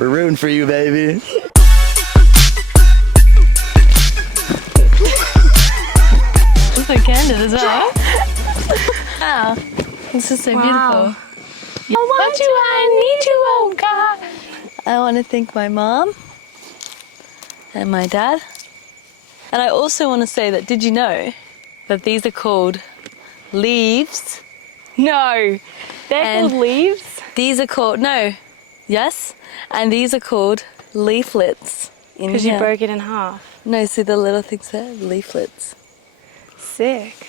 We're rooting for you, baby. So candid as well. Wow. This is so beautiful. I want you, I need you, oh God. I want to thank my mom and my dad. And I also want to say that, did you know that these are called leaves? No. They're called leaves? These are called, no. Yes. And these are called leaflets. Because you broke it in half. No, see the little things there? Leaflets. Sick.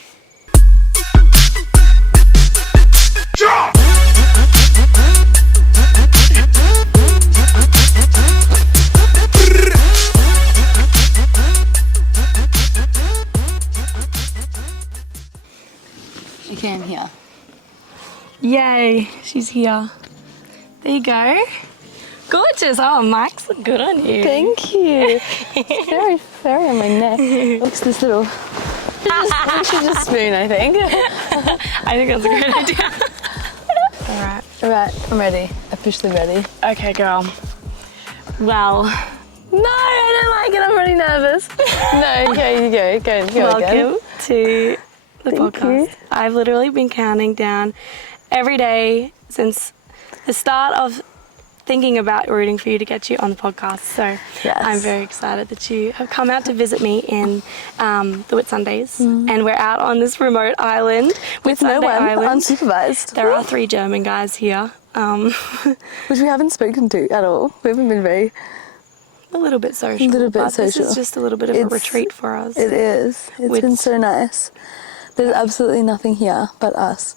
She came here. Yay, she's here. There you go. Gorgeous. Oh, Mike's look good on you. Thank you. It's very furry on my neck. Looks this little. We should just spoon, I think. I think that's a great idea. All Right, I'm ready. Officially ready. Okay, girl. Well, No, I don't like it. I'm really nervous. No, okay, you go. Go welcome again. to the Thank podcast. you. I've literally been counting down every day since the start of thinking about rooting for you to get you on the podcast. So Yes. I'm very excited that you have come out to visit me in the Whitsundays. And we're out on this remote island. With no Whitsunday one, Island. unsupervised. There are 3 German guys here. Which we haven't spoken to at all. We haven't been very. A little bit social. A little bit but social. This is just a little bit of a retreat for us. It is. It's been so nice. There's absolutely nothing here but us.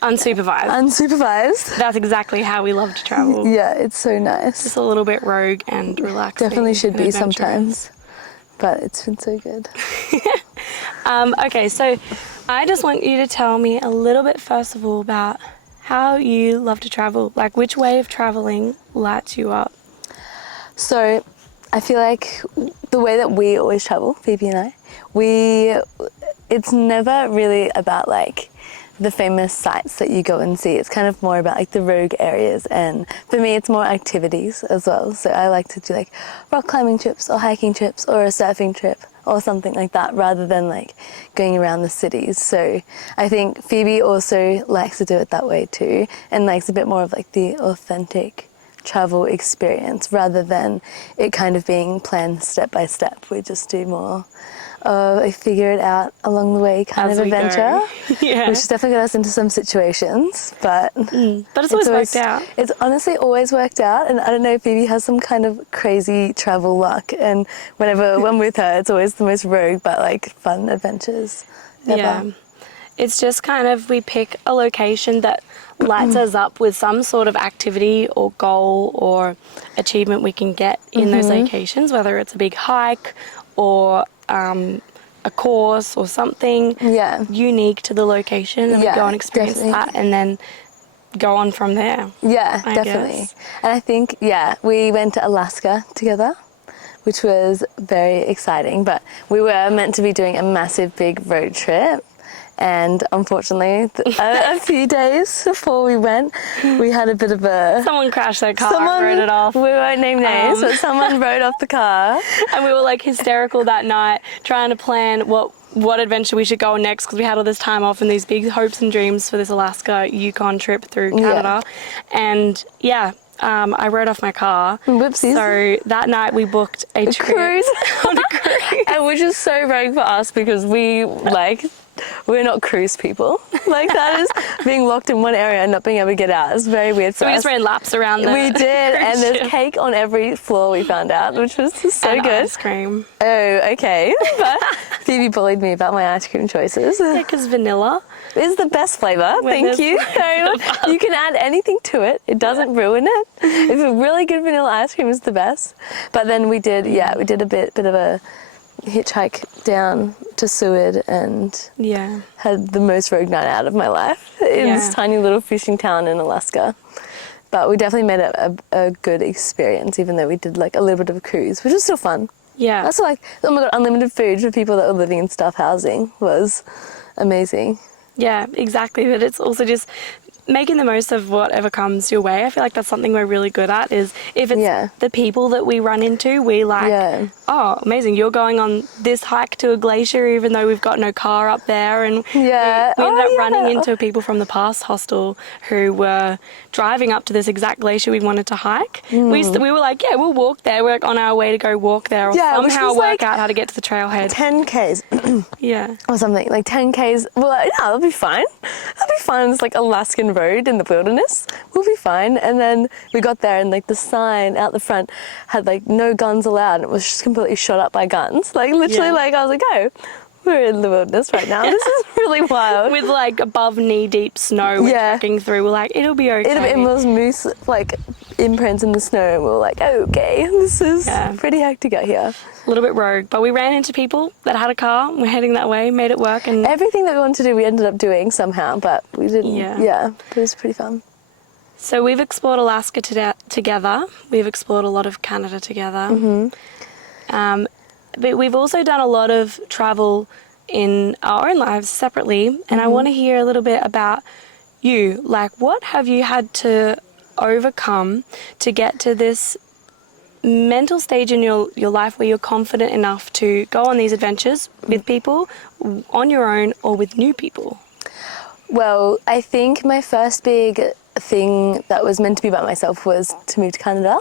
Unsupervised. Unsupervised. That's exactly how we love to travel. Yeah, it's so nice. Just a little bit rogue and relaxing. Definitely should and be adventurous. sometimes. But it's been so good. Okay, so I just want you to tell me a little bit, first of all, about how you love to travel. Like, which way of traveling lights you up? So I feel like the way that we always travel, Phoebe and I, it's never really about like the famous sites that you go and see. It's kind of more about like the rogue areas, and for me it's more activities as well. So I like to do like rock climbing trips or hiking trips or a surfing trip or something like that, rather than like going around the cities. So I think Phoebe also likes to do it that way too, and likes a bit more of like the authentic travel experience rather than it kind of being planned step by step. We just do more a figure it out along the way kind As of we go. adventure. Yeah. Which has definitely got us into some situations, but But it's always worked out. It's honestly always worked out, and I don't know, Phoebe has some kind of crazy travel luck, and when I'm with her, it's always the most rogue but like fun adventures ever. Yeah. It's just kind of, we pick a location that lights us up with some sort of activity or goal or achievement we can get in those locations, whether it's a big hike or a course or something unique to the location, and we go and experience that and then go on from there. Yeah, I definitely. guess. And I think, we went to Alaska together, which was very exciting, but we were meant to be doing a massive big road trip. And unfortunately, a few days before we went, we had a bit of a... Someone crashed their car and wrote it off. We won't name names, but someone wrote off the car. And we were like hysterical that night, trying to plan what adventure we should go on next, because we had all this time off and these big hopes and dreams for this Alaska Yukon trip through Canada. And I wrote off my car. Whoopsies. So that night we booked a trip Cruise. on a cruise. And which is so rogue for us because we're not cruise people. Like, that is being locked in one area and not being able to get out. It's very weird for So we us. just ran laps around the We did, and cruise there's ship. cake on every floor, we found out, which was so And good. ice cream. Oh, okay. But Phoebe bullied me about my ice cream choices. Yeah, because vanilla. It's the best flavour, thank there's you. So you can add anything to it. It doesn't ruin it. If a really good vanilla ice cream is the best. But then we did a bit of a hitchhike down to Seward and had the most rogue night out of my life in this tiny little fishing town in Alaska. But we definitely made it a good experience, even though we did like a little bit of a cruise, which was still fun. Yeah. Also, like, oh my god, unlimited food for people that were living in staff housing was amazing. Yeah, exactly. But it's also just making the most of whatever comes your way. I feel like that's something we're really good at, is if it's the people that we run into, we like, oh, amazing, you're going on this hike to a glacier even though we've got no car up there. And we ended up running into people from the past hostel who were driving up to this exact glacier we wanted to hike. We were like, yeah, we'll walk there. We're like on our way to go walk there, or somehow work out how to get to the trailhead. 10Ks. Yeah. Or something, like 10Ks. Well, yeah, that'll be fine. That'll be fine. It's like Alaskan road in the wilderness. We'll be fine. And then we got there and like the sign out the front had like no guns allowed, and it was just completely shot up by guns. Like literally, like I was like, oh, we're in the wilderness right now. This is really wild. With like above knee deep snow we're trekking through. We're like, it'll be okay. It was moose like imprints in the snow, and we were like, okay, this is pretty hectic out here. A little bit rogue, but we ran into people that had a car. We're heading that way, made it work, and everything that we wanted to do, we ended up doing somehow, but we didn't. Yeah, but it was pretty fun. So we've explored Alaska together. We've explored a lot of Canada together. But we've also done a lot of travel in our own lives separately, and I want to hear a little bit about you. Like, what have you had to overcome to get to this mental stage in your life where you're confident enough to go on these adventures with people on your own or with new people? Well, I think my first big thing that was meant to be about myself was to move to Canada,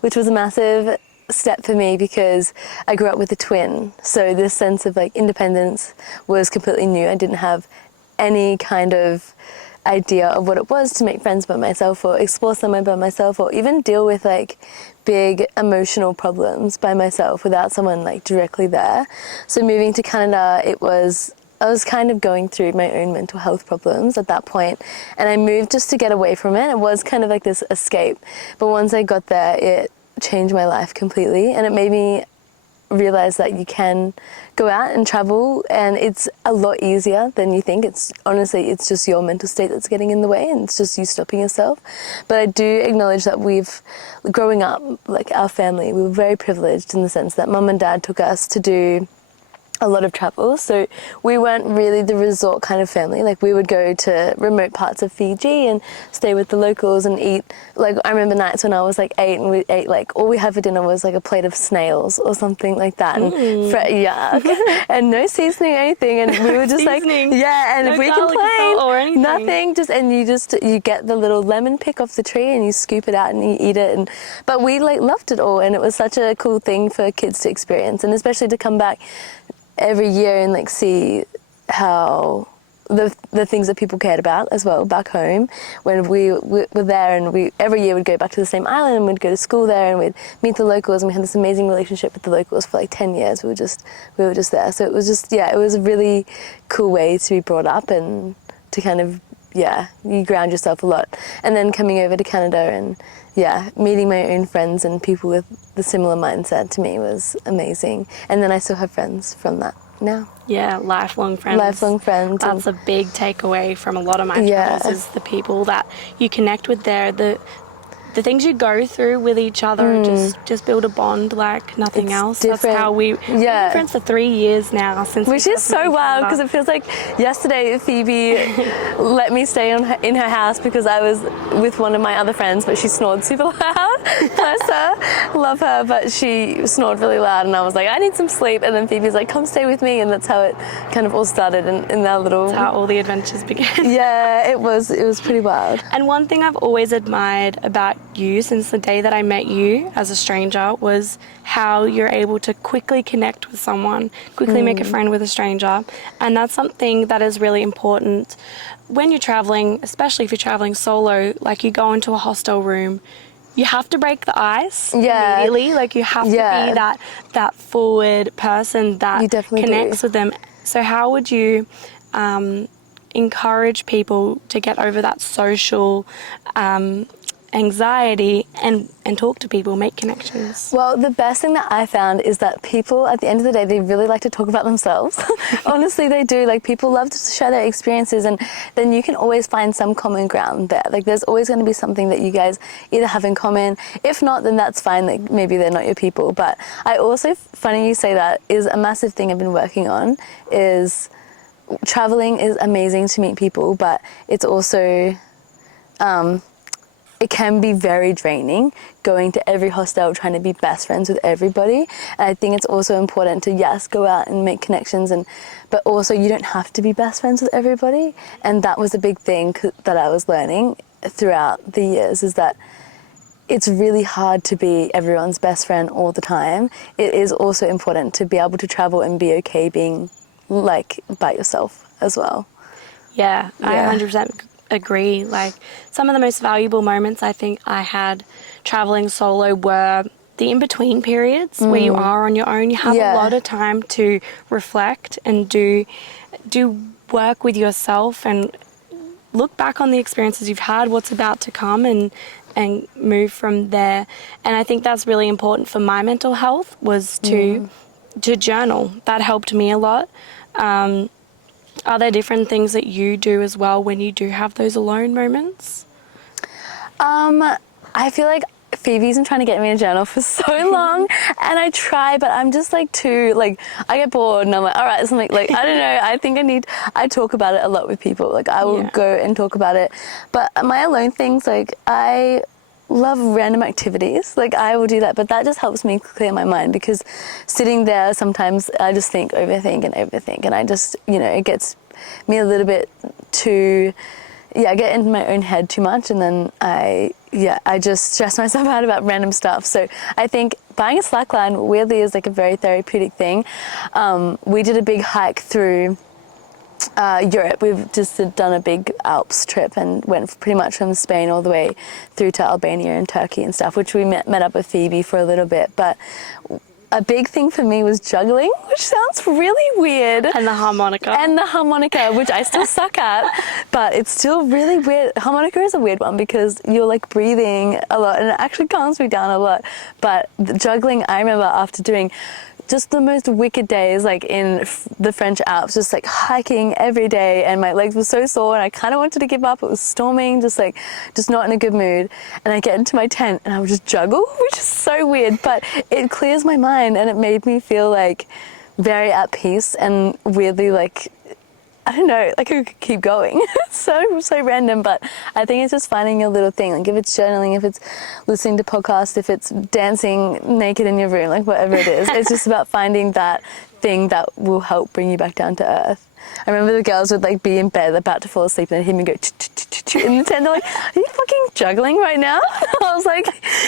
which was a massive step for me because I grew up with a twin. So this sense of like independence was completely new. I didn't have any kind of idea of what it was to make friends by myself or explore somewhere by myself or even deal with like big emotional problems by myself without someone like directly there. So moving to Canada, I was kind of going through my own mental health problems at that point, and I moved just to get away from it. It was kind of like this escape, but once I got there, it changed my life completely, and it made me realize that you can go out and travel and it's a lot easier than you think. It's just your mental state that's getting in the way, and it's just you stopping yourself. But I do acknowledge that growing up, like our family, we were very privileged in the sense that mum and dad took us to do a lot of travel, so we weren't really the resort kind of family. Like we would go to remote parts of Fiji and stay with the locals and eat, like I remember nights when I was like 8 and we ate like all we had for dinner was like a plate of snails or something like that, and and no seasoning or anything, and we were just like and no, if we complain, nothing, you get the little lemon pick off the tree and you scoop it out and you eat it, but we like loved it all, and it was such a cool thing for kids to experience, and especially to come back every year and like see how the things that people cared about as well back home when we were there, and we every year would go back to the same island and we'd go to school there and we'd meet the locals, and we had this amazing relationship with the locals for like 10 years. We were just there, so it was just it was a really cool way to be brought up and to kind of you ground yourself a lot. And then coming over to Canada and meeting my own friends and people with the similar mindset to me was amazing. And then I still have friends from that now. Yeah, lifelong friends. Lifelong friends. That's a big takeaway from a lot of my travels, is the people that you connect with there, the things you go through with each other, just build a bond like nothing else. Different. That's how we've been friends for 3 years now. Which is so wild, because it feels like yesterday Phoebe let me stay in her house because I was with one of my other friends, but she snored super loud. Bless her, love her, but she snored really loud, and I was like, I need some sleep. And then Phoebe's like, come stay with me, and that's how it kind of all started in that little. That's how all the adventures began. Yeah, it was pretty wild. And one thing I've always admired about you since the day that I met you as a stranger was how you're able to quickly connect with someone, quickly make a friend with a stranger. And that's something that is really important when you're traveling, especially if you're traveling solo. Like you go into a hostel room, you have to break the ice immediately. Like you have to be that forward person that connects with them. So how would you encourage people to get over that social anxiety and talk to people, make connections? Well, the best thing that I found is that people, at the end of the day, they really like to talk about themselves. Honestly, they do. Like, people love to share their experiences, and then you can always find some common ground there. Like, there's always going to be something that you guys either have in common. If not, then that's fine. Like, maybe they're not your people. But I also, funny you say that, is a massive thing I've been working on, is traveling is amazing to meet people, but it's also it can be very draining going to every hostel trying to be best friends with everybody. And I think it's also important to, yes, go out and make connections, but also you don't have to be best friends with everybody. And that was a big thing that I was learning throughout the years, is that it's really hard to be everyone's best friend all the time. It is also important to be able to travel and be okay being like by yourself as well. Yeah, I 100% agree. Like, some of the most valuable moments I think I had traveling solo were the in-between periods where you are on your own. You have a lot of time to reflect and do work with yourself and look back on the experiences you've had, what's about to come, and move from there. And I think that's really important for my mental health, was to journal. That helped me a lot. Are there different things that you do as well when you do have those alone moments? I feel like Phoebe's been trying to get me a journal for so long, and I try, but I'm just like too, like, I get bored and I'm like, all right, something, like, I don't know, I think I talk about it a lot with people. Like, I will go and talk about it. But my alone things, like, I love random activities. Like, I will do that, but that just helps me clear my mind, because sitting there sometimes I just overthink, and I just, it gets me a little bit too, I get into my own head too much, and then I just stress myself out about random stuff. So I think buying a slackline weirdly is like a very therapeutic thing. We did a big hike through Europe. We've just done a big Alps trip and went pretty much from Spain all the way through to Albania and Turkey and stuff, which we met up with Phoebe for a little bit. But a big thing for me was juggling, which sounds really weird. And the harmonica. Which I still suck at, but it's still really weird. Harmonica is a weird one because you're like breathing a lot, and it actually calms me down a lot. But the juggling, I remember after doing just the most wicked days, like in the French Alps, just like hiking every day, and my legs were so sore and I kind of wanted to give up. It was storming, just not in a good mood, and I get into my tent and I would just juggle, which is so weird, but it clears my mind and it made me feel like very at peace, and weirdly, like, I don't know, like I could keep going. It's so random, but I think it's just finding your little thing. Like, if it's journaling, if it's listening to podcasts, if it's dancing naked in your room, like whatever it is, it's just about finding that thing that will help bring you back down to earth. I remember the girls would like be in bed about to fall asleep and they'd hear me go in the tent. They're like, "Are you fucking juggling right now?" I was like,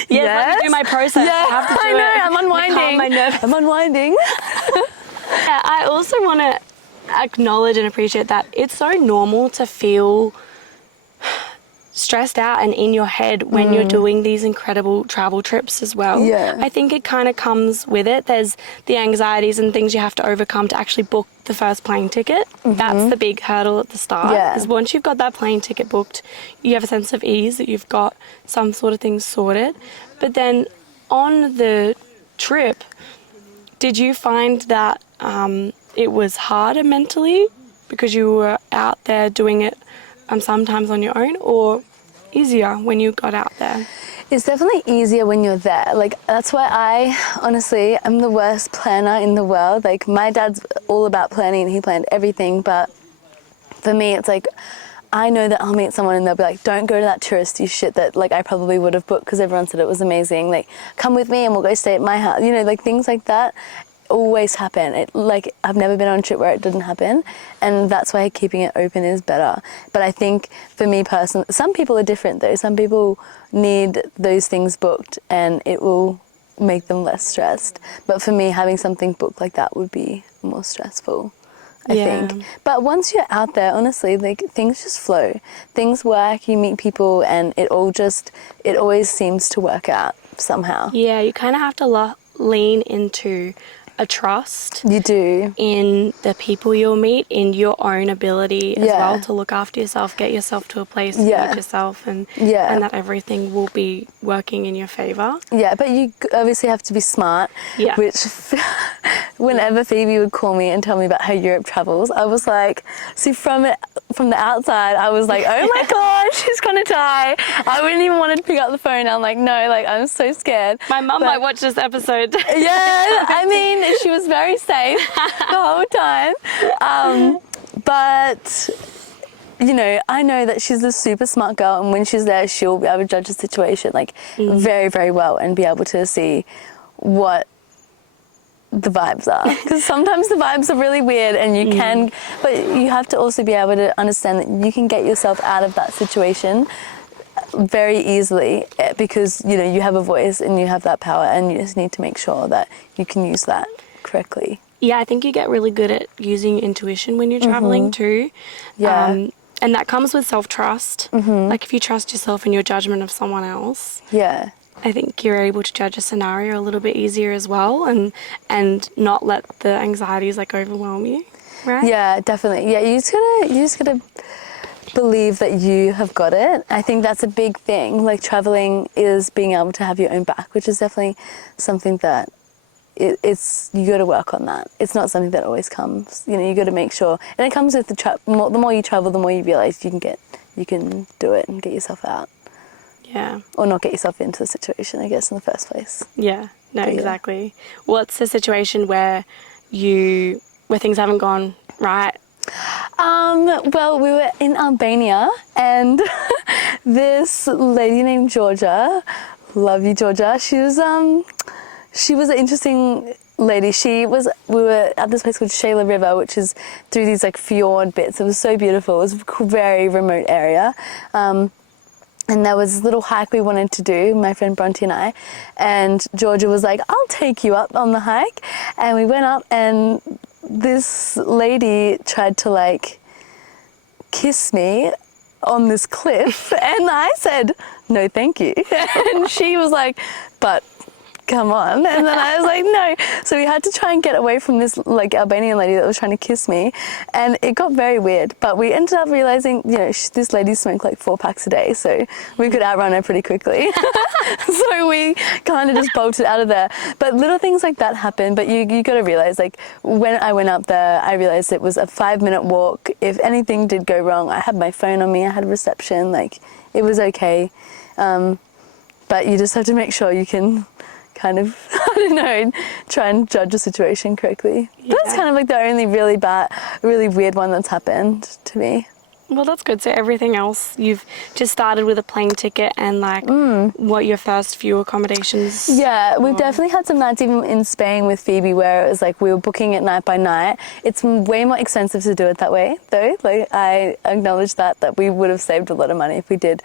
"Yes." Let me do my process. Yeah, I have to do I know. it. I'm unwinding. I'm unwinding. Yeah, I also want to acknowledge and appreciate that it's so normal to feel stressed out and in your head when you're doing these incredible travel trips as well. Yeah. I think it kind of comes with it. There's the anxieties and things you have to overcome to actually book the first plane ticket. That's the big hurdle at the start. Because once you've got that plane ticket booked, you have a sense of ease that you've got some sort of things sorted. But then on the trip, did you find that it was harder mentally because you were out there doing it sometimes on your own, or easier when you got out there? It's definitely easier when you're there. Like, that's why I'm the worst planner in the world. Like, my dad's all about planning, he planned everything, but for me it's like, I know that I'll meet someone and they'll be like, "Don't go to that touristy shit that like I probably would have booked because everyone said it was amazing. Like, come with me and we'll go stay at my house." Like things like that always happen. I've never been on a trip where it didn't happen, and that's why keeping it open is better. But I think for me personally, some people are different though. Some people need those things booked and it will make them less stressed. But for me, having something booked like that would be more stressful, I think. But once you're out there, honestly, like, things just flow. Things work, you meet people, and it always seems to work out somehow. Yeah, you kind of have to lean into a trust. You do. In the people you'll meet, in your own ability as well to look after yourself, get yourself to a place to meet yourself, and that everything will be working in your favour. Yeah, but you obviously have to be smart, which whenever Phoebe would call me and tell me about her Europe travels, I was like, see, from the outside, I was like, oh my God, she's gonna die. I wouldn't even want to pick up the phone. I'm like, no, like, I'm so scared. My mum might watch this episode. Yeah, I mean, she was very safe the whole time. But you know, I know that she's a super smart girl, and when she's there, she'll be able to judge the situation like very, very well and be able to see what the vibes are. Because sometimes the vibes are really weird, and you can, but you have to also be able to understand that you can get yourself out of that situation very easily because, you know, you have a voice and you have that power, and you just need to make sure that you can use that correctly. Yeah, I think you get really good at using intuition when you're traveling too. Yeah. And that comes with self-trust. Like if you trust yourself and your judgment of someone else, Yeah. I think you're able to judge a scenario a little bit easier as well, and not let the anxieties like overwhelm you, right? Yeah, definitely. Yeah, you just gotta believe that you have got it. I think that's a big thing. Like traveling is being able to have your own back, which is definitely something that it's you got to work on that. It's not something that always comes. You know, you got to make sure, and it comes with the more you travel, the more you realize you can do it and get yourself out, Yeah. or not get yourself into the situation, I guess, in the first place. Yeah. No, But yeah. exactly. What's the situation where things haven't gone right? Well, we were in Albania, and this lady named Georgia, love you, Georgia. She was an interesting lady. We were at this place called Shayla River, which is through these like fjord bits. It was so beautiful. It was a very remote area. And there was this little hike we wanted to do, my friend Bronte and I, and Georgia was like, I'll take you up on the hike. And we went up, and this lady tried to like kiss me on this cliff, and I said, no, thank you. And she was like, but come on. And then I was like, no. So we had to try and get away from this like Albanian lady that was trying to kiss me, and it got very weird. But we ended up realizing, you know, this lady smoked like 4 packs a day, so we could outrun her pretty quickly. So we kind of just bolted out of there. But little things like that happen. But you got to realize, like when I went up there, I realized it was a 5-minute walk. If anything did go wrong, I had my phone on me, I had reception, like it was okay. But you just have to make sure you can kind of, I don't know, try and judge the situation correctly. Yeah. That's kind of like the only really weird one that's happened to me. Well, that's good. So everything else, you've just started with a plane ticket and like what your first few accommodations? Yeah, we've definitely had some nights even in Spain with Phoebe where it was like we were booking it night by night. It's way more expensive to do it that way though. Like I acknowledge that we would have saved a lot of money if we did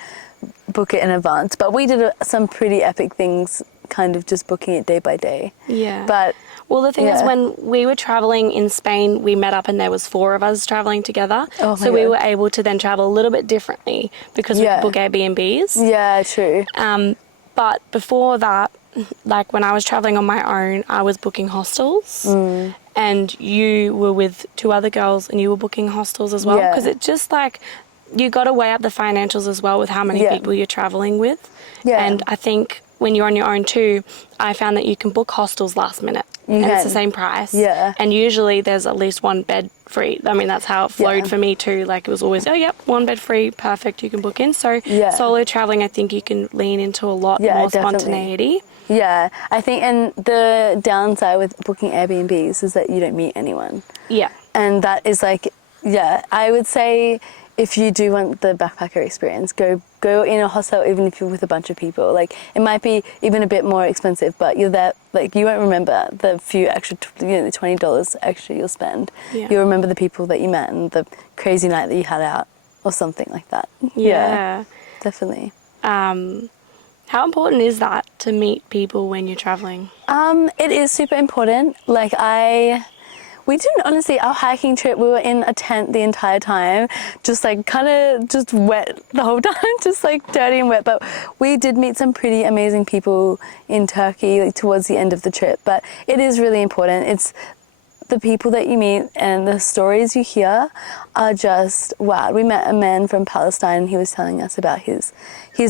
book it in advance. But we did some pretty epic things, kind of just booking it day by day. Yeah. But well, the thing is, yeah. when we were traveling in Spain, we met up and there was 4 of us traveling together. Oh my so we God. were able to then travel a little bit differently because we could book Airbnbs. Yeah, true. But before that, like when I was traveling on my own, I was booking hostels. And you were with 2 other girls and you were booking hostels as well. Yeah. Because it just like, you got to weigh up the financials as well with how many people you're traveling with. Yeah. And I think when you're on your own too, I found that you can book hostels last minute. And it's the same price. Yeah. And usually there's at least 1 bed free. I mean, that's how it flowed for me too. Like it was always, 1 bed free, perfect, you can book in. So solo traveling, I think you can lean into a lot more spontaneity. Yeah, I think, and the downside with booking Airbnbs is that you don't meet anyone. Yeah. And that is like, I would say if you do want the backpacker experience, go in a hostel even if you're with a bunch of people. Like it might be even a bit more expensive, but you're there, like you won't remember the few extra, the $20 extra you'll spend. Yeah. You'll remember the people that you met and the crazy night that you had out or something like that. Yeah. Definitely. How important is that to meet people when you're traveling? It is super important. Like we didn't honestly, our hiking trip, we were in a tent the entire time, just like kind of just wet the whole time, just like dirty and wet. But we did meet some pretty amazing people in Turkey like, towards the end of the trip. But it is really important. It's the people that you meet and the stories you hear are just wow. We met a man from Palestine and he was telling us about his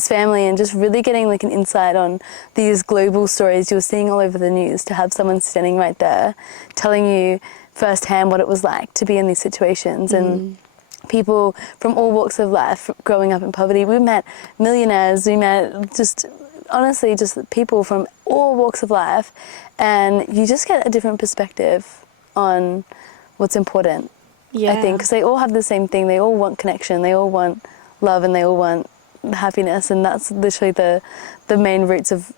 family and just really getting like an insight on these global stories you're seeing all over the news, to have someone standing right there telling you firsthand what it was like to be in these situations. And people from all walks of life growing up in poverty. We met millionaires, we met just honestly just people from all walks of life, and you just get a different perspective on what's important Yeah. I think, because they all have the same thing. They all want connection. They all want love, and they all want happiness, and that's literally the main roots of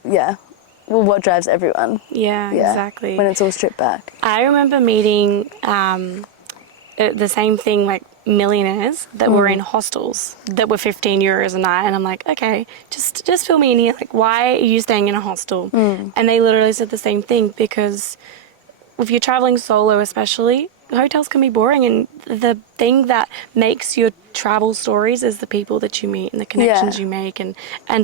what drives everyone. Yeah, exactly. When it's all stripped back. I remember meeting the same thing, like millionaires that were in hostels that were 15 euros a night, and I'm like, okay, just fill me in here. Like, why are you staying in a hostel? And they literally said the same thing, because if you're traveling solo, especially, hotels can be boring, and the thing that makes your travel stories is the people that you meet and the connections you make, and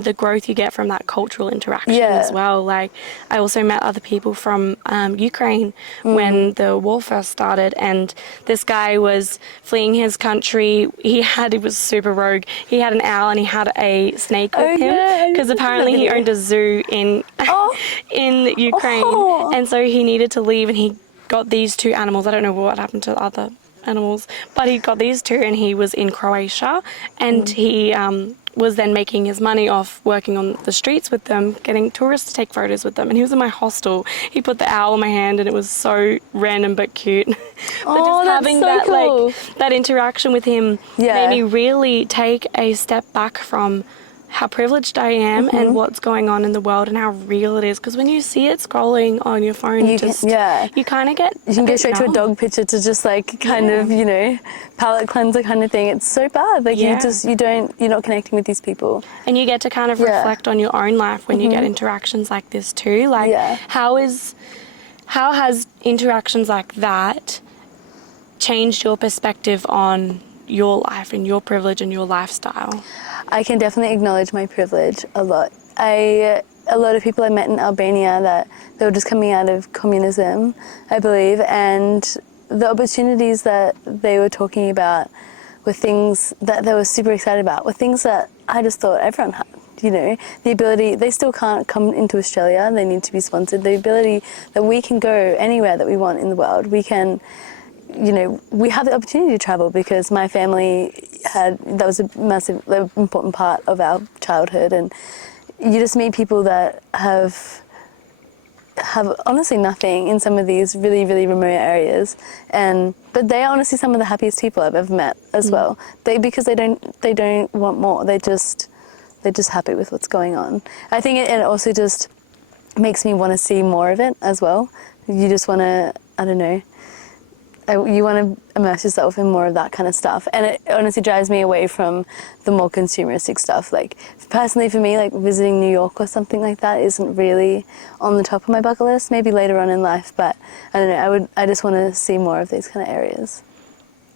the growth you get from that cultural interaction as well. Like, I also met other people from Ukraine when the war first started, and this guy was fleeing his country. He was super rogue. He had an owl and he had a snake with him, because apparently he owned a zoo in Ukraine, and so he needed to leave, and he got these two animals. I don't know what happened to the other animals, but he got these two, and he was in Croatia, and he was then making his money off working on the streets with them, getting tourists to take photos with them. And he was in my hostel. He put the owl in my hand, and it was so random but cute. But just having that's so cool. like that interaction with him made me really take a step back from how privileged I am and what's going on in the world and how real it is. Because when you see it scrolling on your phone, you kind of get... You can go straight to a dog picture to just like kind of, you know, palate cleanser kind of thing. It's so bad. Like you're not connecting with these people. And you get to kind of reflect on your own life when you get interactions like this too. Like how has interactions like that changed your perspective on your life and your privilege and your lifestyle? I can definitely acknowledge my privilege a lot. A lot of people I met in Albania that they were just coming out of communism, I believe, and the opportunities that they were talking about were things that they were super excited about, were things that I just thought everyone had. You know, the ability, they still can't come into Australia, they need to be sponsored. The ability that we can go anywhere that we want in the world, we can, you know, we have the opportunity to travel because my family that was a massive, important part of our childhood. And you just meet people that have honestly nothing in some of these really, really remote areas. But they are honestly some of the happiest people I've ever met as well. Because they don't want more. They're just happy with what's going on. I think it also just makes me want to see more of it as well. You just want to, I don't know, you want to immerse yourself in more of that kind of stuff. And it honestly drives me away from the more consumeristic stuff. Like, personally for me, like visiting New York or something like that isn't really on the top of my bucket list, maybe later on in life, but I don't know, I just want to see more of these kind of areas.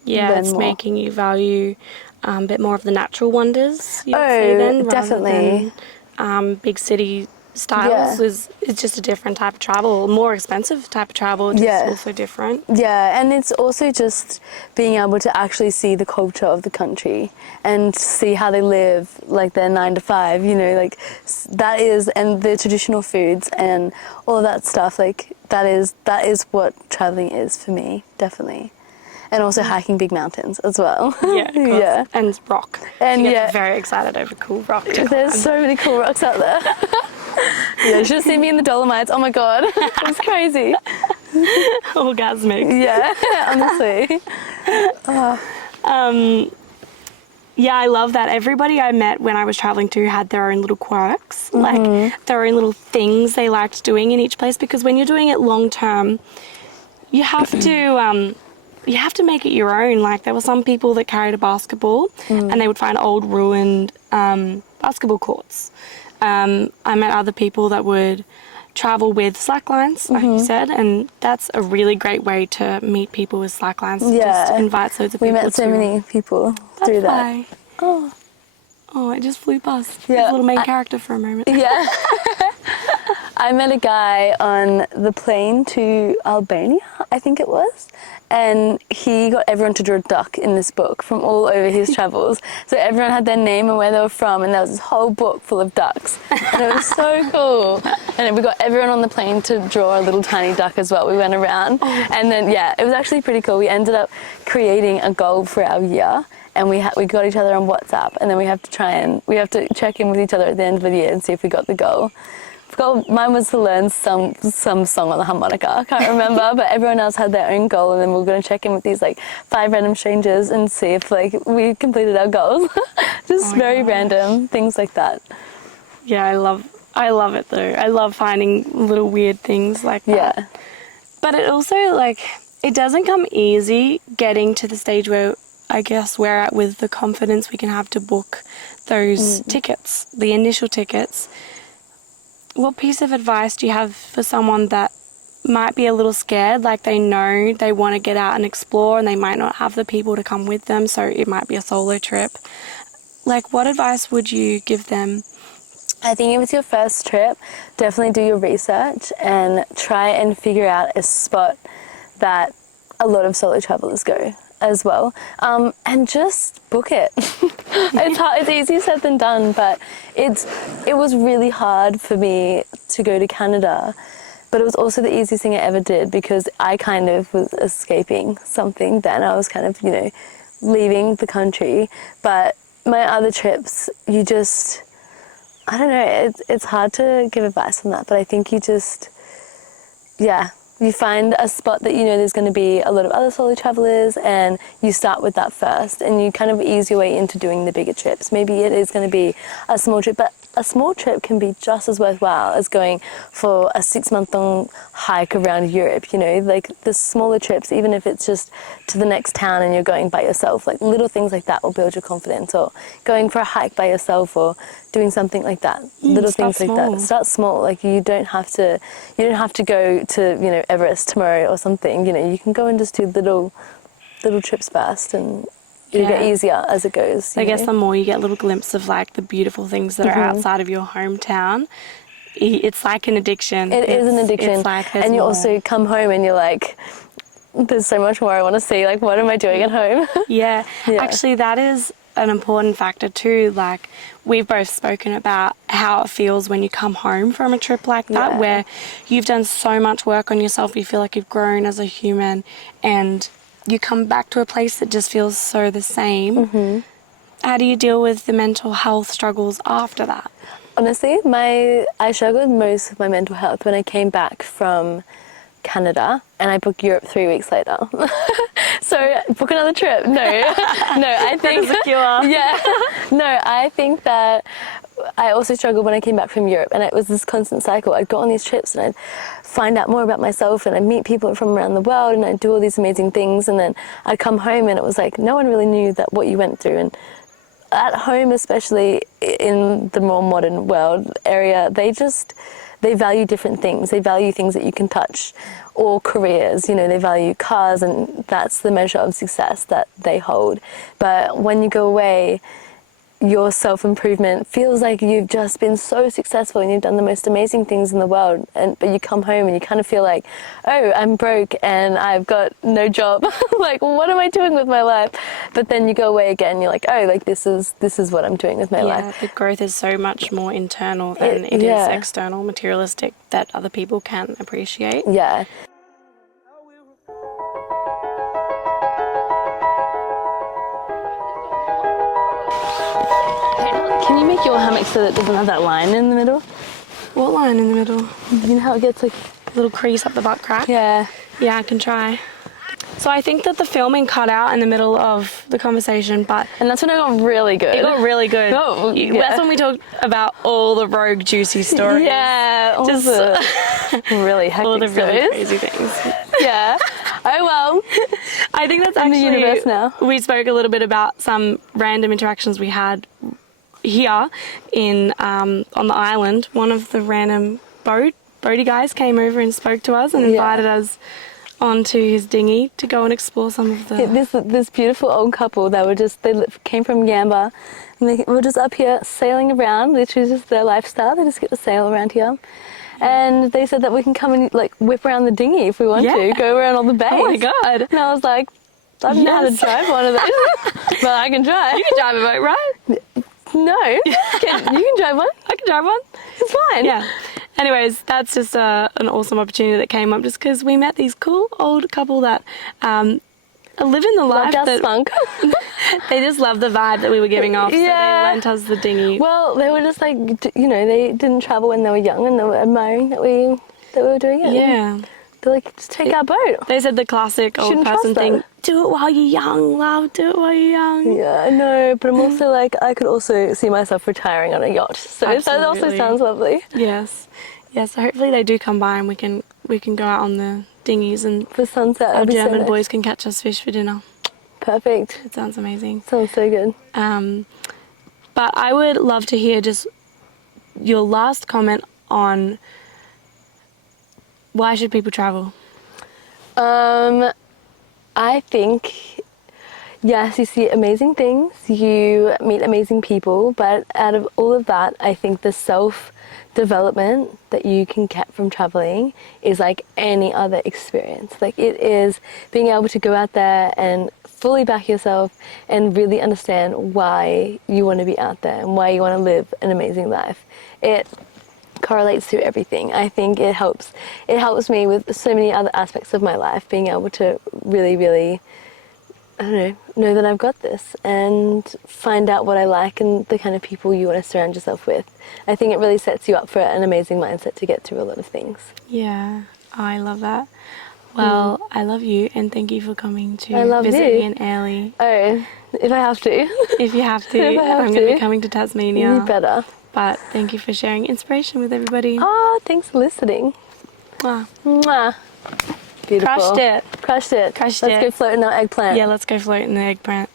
Yeah, it's making you value a bit more of the natural wonders, you'd say then, definitely. Rather than big city styles. It's just a different type of travel, more expensive type of travel, just also different. Yeah, and it's also just being able to actually see the culture of the country and see how they live, like their 9 to 5, you know, like that is, and the traditional foods and all of that stuff, like that is what traveling is for me, definitely. And also hiking big mountains as well. Yeah, of course. Yeah. And rock. And you get very excited over cool rock to There's so many cool rocks out there. You should have seen me in the Dolomites. Oh my God, it was crazy. Orgasmic. Yeah, honestly. Yeah, I love that. Everybody I met when I was traveling too had their own little quirks, like their own little things they liked doing in each place. Because when you're doing it long term, you have to make it your own. Like, there were some people that carried a basketball and they would find old ruined basketball courts. I met other people that would travel with slacklines, like you said, and that's a really great way to meet people with slacklines. Just invite loads of people. We met so many people through that. Oh, it just flew past. Yeah, a little main character for a moment. Yeah. I met a guy on the plane to Albania, I think it was, and he got everyone to draw a duck in this book from all over his travels. So everyone had their name and where they were from, and there was this whole book full of ducks. And it was so cool. And we got everyone on the plane to draw a little tiny duck as well. We went around, and then, it was actually pretty cool. We ended up creating a goal for our year, and we got each other on WhatsApp, and then we have to check in with each other at the end of the year and see if we got the goal. goal, mine was to learn some song on the harmonica. I can't remember, but everyone else had their own goal, and then we were going to check in with these like 5 random strangers and see if like we completed our goals. Just very random things like that. Yeah, I love it though. I love finding little weird things like that. Yeah. But it also, like, it doesn't come easy getting to the stage where I guess we're at with the confidence we can have to book those tickets, the initial tickets. What piece of advice do you have for someone that might be a little scared, like they know they want to get out and explore and they might not have the people to come with them, so it might be a solo trip? Like, what advice would you give them? I think if it's your first trip, definitely do your research and try and figure out a spot that a lot of solo travelers go as well, and just book it. It's hard, it's easier said than done, but it was really hard for me to go to Canada, but it was also the easiest thing I ever did because I kind of was escaping something then. I was kind of, you know, leaving the country, but my other trips, you just... I don't know, it's hard to give advice on that, but I think you just, you find a spot that you know there's going to be a lot of other solo travelers and you start with that first and you kind of ease your way into doing the bigger trips. Maybe it is going to be a small trip, but a small trip can be just as worthwhile as going for a 6-month-long hike around Europe, you know, like the smaller trips, even if it's just to the next town and you're going by yourself, like little things like that will build your confidence, or going for a hike by yourself or doing something like that. Little things like that. Start small. Like you don't have to go to, you know, Everest tomorrow or something, you know, you can go and just do little trips first and it'll get easier as it goes. I guess the more you get little glimpses of like the beautiful things that are outside of your hometown, it's like an addiction. It is an addiction. It's like and you also come home and you're like, there's so much more I want to see. Like, what am I doing at home? Yeah. Actually, that is an important factor too. Like, we've both spoken about how it feels when you come home from a trip like that, where you've done so much work on yourself, you feel like you've grown as a human, and you come back to a place that just feels so the same. How do you deal with the mental health struggles after that? Honestly, I struggled most with my mental health when I came back from Canada and I booked Europe 3 weeks later. So book another trip. No, I think that is a cure. Yeah, no, I think that I also struggled when I came back from Europe, and it was this constant cycle. I'd go on these trips and I'd find out more about myself and I'd meet people from around the world and I'd do all these amazing things, and then I'd come home and it was like no one really knew that what you went through. And at home, especially in the more modern world area, they value different things. They value things that you can touch, or careers, you know, they value cars, and that's the measure of success that they hold. But when you go away, your self-improvement feels like you've just been so successful and you've done the most amazing things in the world, but you come home and you kind of feel like, oh, I'm broke and I've got no job. Like, what am I doing with my life? But then you go away again and you're like, oh, like this is what I'm doing with my life. The growth is so much more internal than it is external, materialistic, that other people can appreciate. Yeah. Can you make your hammock so that it doesn't have that line in the middle? What line in the middle? You know how it gets like a little crease up the butt crack? Yeah. Yeah, I can try. So I think that the filming cut out in the middle of the conversation, and that's when it got really good. It got really good. Oh, yeah. That's when we talked about all the rogue juicy stories. Yeah, all just the really hectic all the really stories. crazy things. Yeah. Oh well. I think that's in actually the universe now. We spoke a little bit about some random interactions we had here in on the island. One of the random boaty guys came over and spoke to us and invited us onto his dinghy to go and explore some of the... This beautiful old couple, they came from Yamba, and they were just up here sailing around, literally just their lifestyle. They just get to sail around here. And they said that we can come and like whip around the dinghy if we want to, go around all the bays. Oh my God. And I was like, I don't know how to drive one of those, but I can drive. You can drive a boat, right? No. You can drive one? I can drive one. It's fine. Yeah. Anyways, that's just an awesome opportunity that came up just because we met these cool old couple that are living the life that spunk. They just loved the vibe that we were giving off, so they lent us the dinghy. Well, they were just like, they didn't travel when they were young, and they were admiring that we were doing it. Yeah. They're like, just take our boat. They said the classic old Shouldn't person trust thing, them. do it while you're young, love, do it while you're young. Yeah, I know, but I'm also like, I could also see myself retiring on a yacht, so that also Absolutely. sounds lovely. Yes. Yeah, so hopefully they do come by and we can go out on the dinghies and The sunset, our that'd be so German nice. boys can catch us fish for dinner. Perfect. It sounds amazing. Sounds so good. But I would love to hear just your last comment on why should people travel? I think, yes, you see amazing things, you meet amazing people, but out of all of that, I think the self-development that you can get from traveling is like any other experience. Like, it is being able to go out there and fully back yourself and really understand why you want to be out there and why you want to live an amazing life. It correlates to everything. I think it helps me with so many other aspects of my life, being able to really, really, I don't know that I've got this and find out what I like and the kind of people you want to surround yourself with. I think it really sets you up for an amazing mindset to get through a lot of things. Yeah, I love that. Well, I love you and thank you for coming to I love visit you. me in Airlie. Oh, if I have to. If you have to, If I have I'm going to to. be coming to Tasmania. You better. But thank you for sharing inspiration with everybody. Oh, thanks for listening. Mwah. Mwah. Beautiful. Crushed it. Crushed it. Crushed Let's it. go float in our eggplant. Yeah, let's go float in the eggplant.